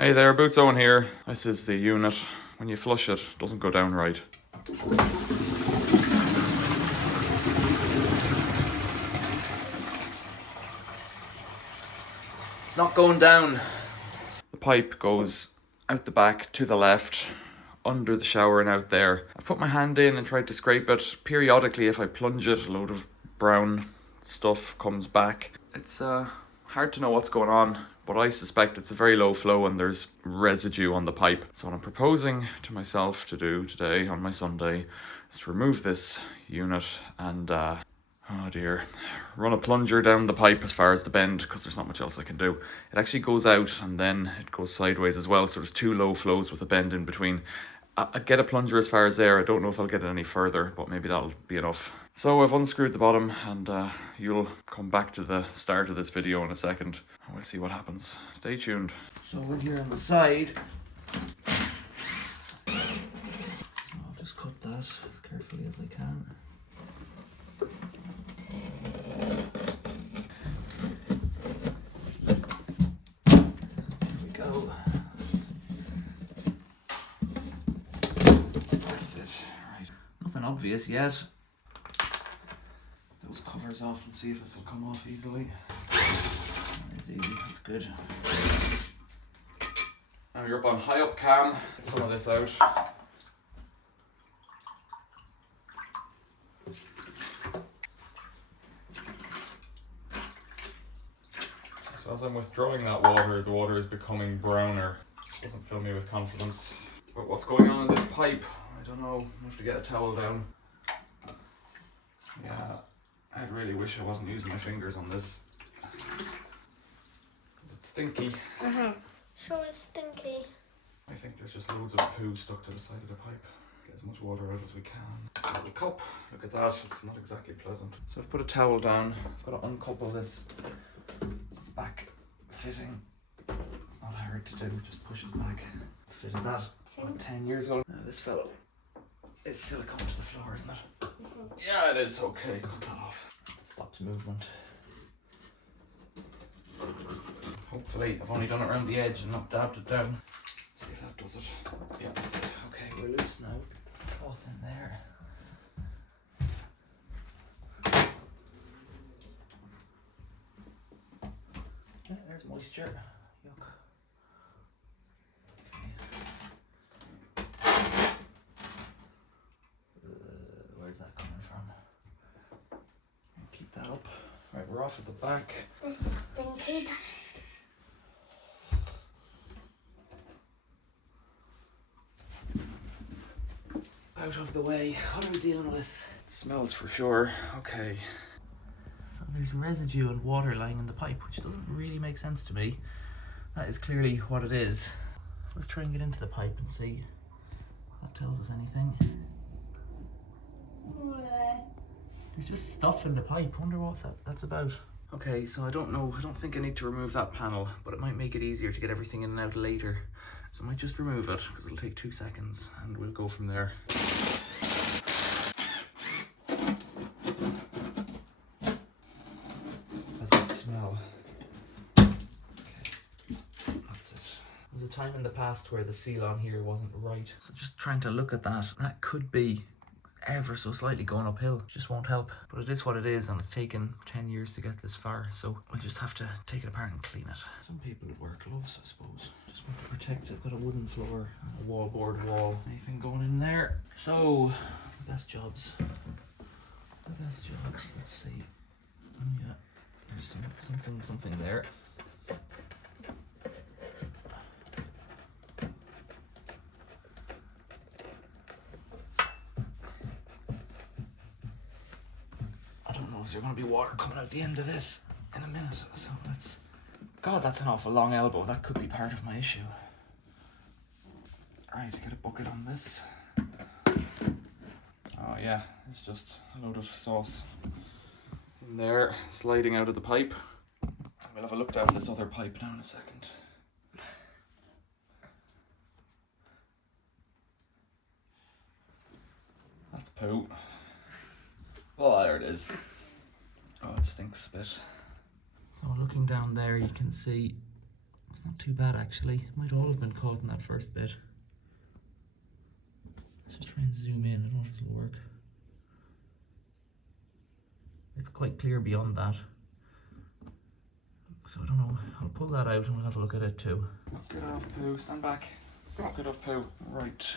Hey there, Boots Owen here. This is the unit. When you flush it, it doesn't go down right. It's not going down. The pipe goes out the back to the left, under the shower and out there. I put my hand in and tried to scrape it. Periodically, if I plunge it, a load of brown stuff comes back. It's hard to know what's going on, but I suspect it's a very low flow and there's residue on the pipe. So what I'm proposing to myself to do today on my Sunday is to remove this unit and oh dear, run a plunger down the pipe as far as the bend, because there's not much else I can do. It actually goes out and then it goes sideways as well, so there's two low flows with a bend in between. I'd get a plunger as far as there. I don't know if I'll get it any further, but maybe that'll be enough. So I've unscrewed the bottom and you'll come back to the start of this video in a second and we'll see what happens. Stay tuned. So we're here on the side. So I'll just cut that as carefully as I can. Obvious yet. Those covers off and see if this will come off easily. It's easy, that's good. Now you're up on high up cam. Get some of this out. So as I'm withdrawing that water, the water is becoming browner. Doesn't fill me with confidence. But what's going on in this pipe? I don't know. I have to get a towel down. Yeah, I really wish I wasn't using my fingers on this. Is it stinky? Sure it's stinky. I think there's just loads of poo stuck to the side of the pipe. Get as much water out as we can. Little cup. Look at that. It's not exactly pleasant. So I've put a towel down. I've got to uncouple this back fitting. It's not hard to do. Just push it back. Fitted that about 10 years ago. Now this fellow is silicone to the floor, isn't it? Yeah, it is. Okay, cut that off. It stops movement. Hopefully, I've only done it around the edge and not dabbed it down. See if that does it. Yeah, that's it. Okay, we're loose now. Cloth in there. Yeah, there's moisture. Yuck. Where's that coming from? Keep that up. Right, we're off at the back. This is stinky. Out of the way. What are we dealing with? It smells for sure. Okay. So there's residue and water lying in the pipe, which doesn't really make sense to me. That is clearly what it is. So let's try and get into the pipe and see if that tells us anything. There's just stuff in the pipe. Wonder what that's about. Okay, so I don't know. I don't think I need to remove that panel, but it might make it easier to get everything in and out later. So I might just remove it because it'll take 2 seconds and we'll go from there. How's that smell? Okay, that's it. There was a time in the past where the seal on here wasn't right. So just trying to look at that. That could be ever so slightly going uphill. Just won't help. But it is what it is, and it's taken 10 years to get this far, so we'll just have to take it apart and clean it. Some people would wear gloves, I suppose. Just want to protect it. I've got a wooden floor, a wallboard wall. Anything going in there? So, the best jobs. Let's see. Yeah, there's something there. Is there going to be water coming out the end of this in a minute? So let's... God, that's an awful long elbow. That could be part of my issue. Right, get a bucket on this. Oh yeah, it's just a load of sauce in there, sliding out of the pipe. We'll have a look down this other pipe now in a second. That's poo. Well, there it is. Oh, it stinks a bit. So looking down there, you can see It's not too bad actually. Might all have been caught in that first bit. Let's just try and zoom in. I don't know if this will work. It's quite clear beyond that. So I don't know. I'll pull that out and we'll have a look at it too. Knock it off, poo. Stand back. Knock it off, poo. Right.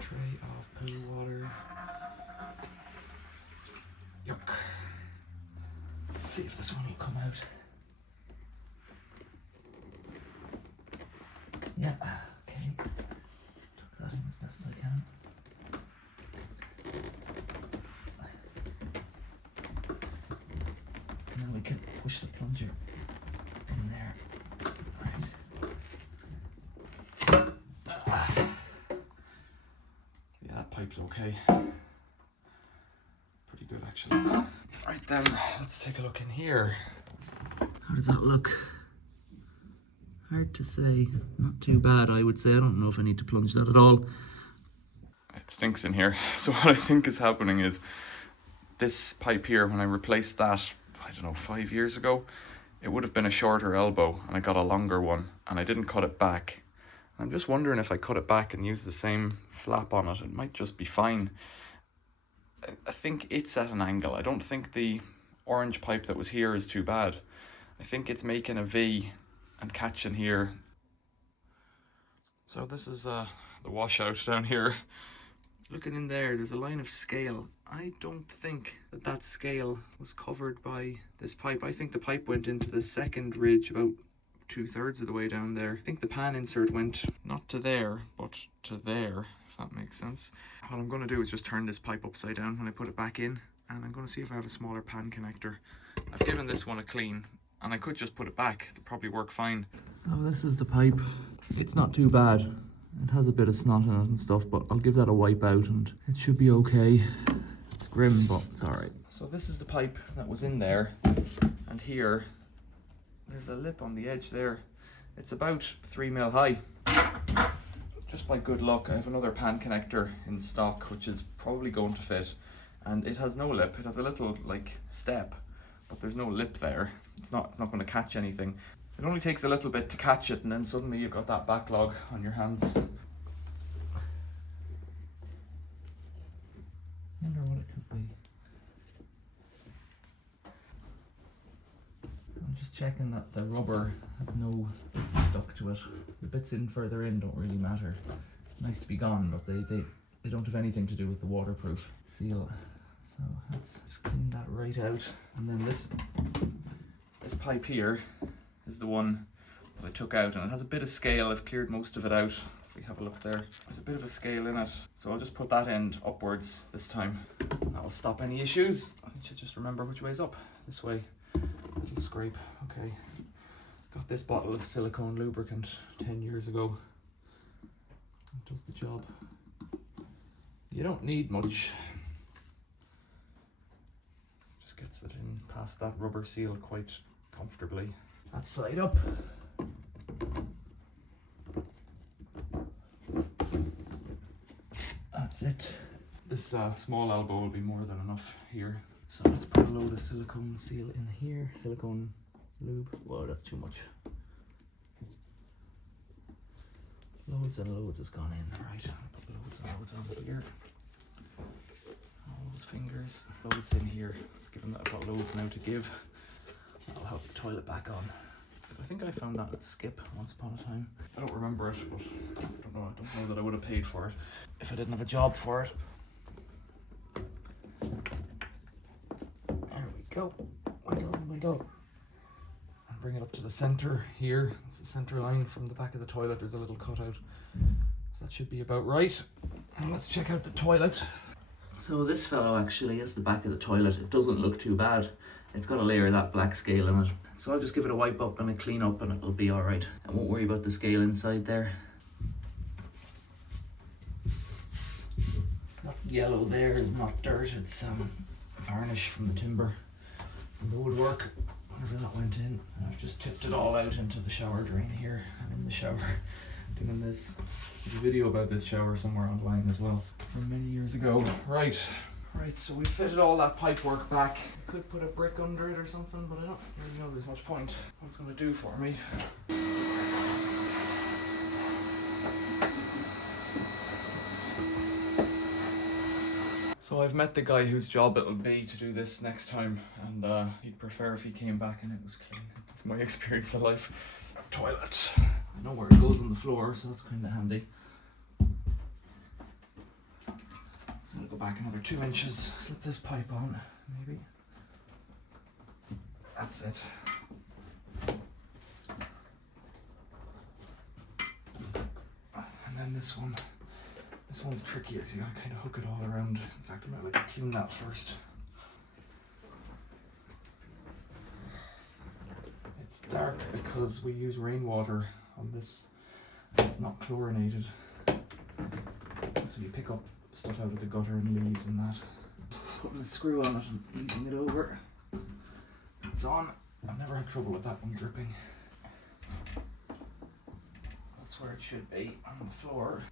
Tray of poo water. Yuck. Let's see if this one will come out. Yeah, okay. Tuck that in as best as I can. And then we can push the plunger in there. Right. Yeah, that pipe's okay. Pretty good actually. Right then, let's take a look in here. How does that look? Hard to say. Not too bad, I would say. I don't know if I need to plunge that at all. It stinks in here. So what I think is happening is this pipe here, when I replaced that, I don't know, 5 years ago, it would have been a shorter elbow and I got a longer one and I didn't cut it back. I'm just wondering if I cut it back and use the same flap on it, it might just be fine. I think it's at an angle. I don't think the orange pipe that was here is too bad. I think it's making a V and catching here. So this is the washout down here. Looking in there, there's a line of scale. I don't think that scale was covered by this pipe. I think the pipe went into the second ridge about 2/3 of the way down there. I think the pan insert went not to there, but to there, if that makes sense. What I'm going to do is just turn this pipe upside down when I put it back in, and I'm going to see if I have a smaller pan connector. I've given this one a clean, and I could just put it back. It'll probably work fine. So this is the pipe. It's not too bad. It has a bit of snot in it and stuff, but I'll give that a wipe out and it should be okay. It's grim, but it's alright. So this is the pipe that was in there, and here there's a lip on the edge there. It's about 3 mil high. Just by good luck, I have another pan connector in stock, which is probably going to fit, and it has no lip. It has a little like step, but there's no lip there. It's not going to catch anything. It only takes a little bit to catch it, and then suddenly you've got that backlog on your hands. I wonder what it could be. I'm just checking that the rubber has no bits stuck to it. The bits in further in don't really matter. Nice to be gone, but they don't have anything to do with the waterproof seal. So let's just clean that right out. And then this pipe here is the one that I took out, and it has a bit of scale. I've cleared most of it out. If we have a look there, there's a bit of a scale in it, so I'll just put that end upwards this time. That will stop any issues. I should just remember which way's up. This way. Little scrape. Okay. Got this bottle of silicone lubricant 10 years ago. It does the job. You don't need much. Just gets it in past that rubber seal quite comfortably. That side up. That's it. This small elbow will be more than enough here. So let's put a load of silicone seal in here. Silicone lube. Whoa, that's too much. Loads and loads has gone in. Right, I'll put loads and loads on here. All those fingers. Loads in here. Just given that I've got loads now to give, that'll help the toilet back on. Because I think I found that at Skip once upon a time. I don't remember it, but I don't know that I would have paid for it if I didn't have a job for it. There we go. Wiggle. And bring it up to the center here. It's the center line from the back of the toilet. There's a little cutout. So that should be about right. And let's check out the toilet. So this fellow actually is the back of the toilet. It doesn't look too bad. It's got a layer of that black scale in it. So I'll just give it a wipe up and a clean up and it'll be alright. I won't worry about the scale inside there. So that yellow there is not dirt, it's varnish from the timber, from the woodwork, whenever that went in. And I've just tipped it all out into the shower drain here. I'm in the shower doing this. There's a video about this shower somewhere online as well from many years ago. Right, Right, so we fitted all that pipe work back. Could put a brick under it or something, but I don't really know there's much point. What it's going to do for me. So I've met the guy whose job it'll be to do this next time, and he'd prefer if he came back and it was clean. It's my experience of life. Toilet. I know where it goes on the floor, so that's kind of handy. So I'm going to go back another 2 inches, slip this pipe on, maybe. That's it. And then this one's trickier because you gotta kind of hook it all around. In fact, I might like to clean that first. It's dark because we use rainwater on this, and it's not chlorinated. So you pick up stuff out of the gutter and leaves and that. Putting a screw on it and easing it over. It's on. I've never had trouble with that one dripping. That's where it should be, on the floor.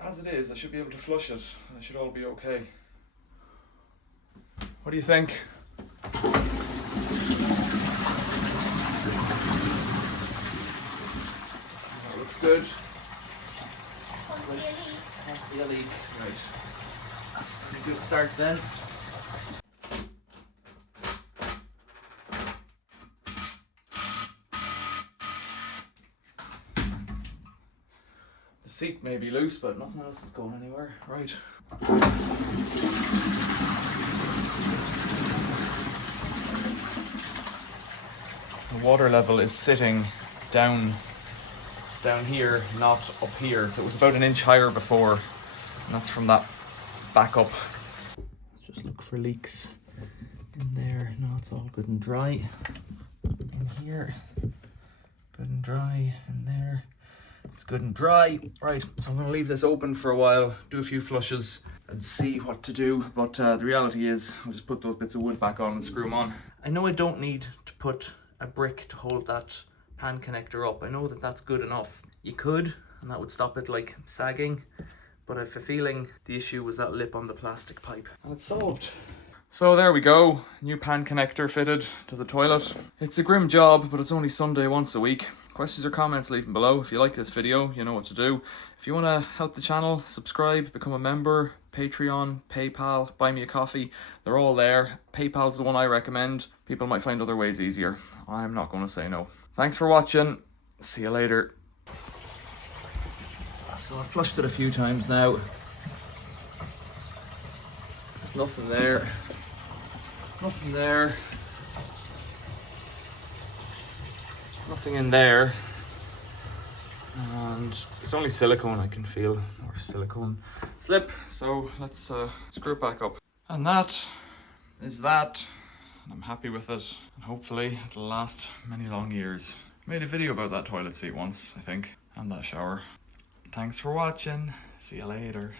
As it is, I should be able to flush it and it should all be okay. What do you think? That looks good. Can't see a leak. Right. That's a pretty good start then. The seat may be loose, but nothing else is going anywhere. Right. The water level is sitting down here, not up here. So it was about an inch higher before, and that's from that back up. Let's just look for leaks in there. No, it's all good and dry. In here, good and dry. In there, it's good and dry. Right, so I'm going to leave this open for a while, do a few flushes and see what to do. But the reality is I'll just put those bits of wood back on and screw them on. I know I don't need to put a brick to hold that pan connector up. I know that that's good enough. You could, and that would stop it like sagging, but I have a feeling the issue was that lip on the plastic pipe. And it's solved. So there we go, new pan connector fitted to the toilet. It's a grim job, but it's only Sunday once a week. Questions or comments, leave them below. If you like this video, you know what to do. If you want to help the channel, subscribe, become a member, Patreon, PayPal, buy me a coffee. They're all there. PayPal's the one I recommend. People might find other ways easier. I'm not going to say no. Thanks for watching. See you later. So I've flushed it a few times now. There's nothing there. Nothing there. Nothing in there. And it's only silicone I can feel, or silicone slip. So let's screw it back up. And that is that. And I'm happy with it. And hopefully it'll last many long years. I made a video about that toilet seat once, I think, and that shower. Thanks for watching. See you later.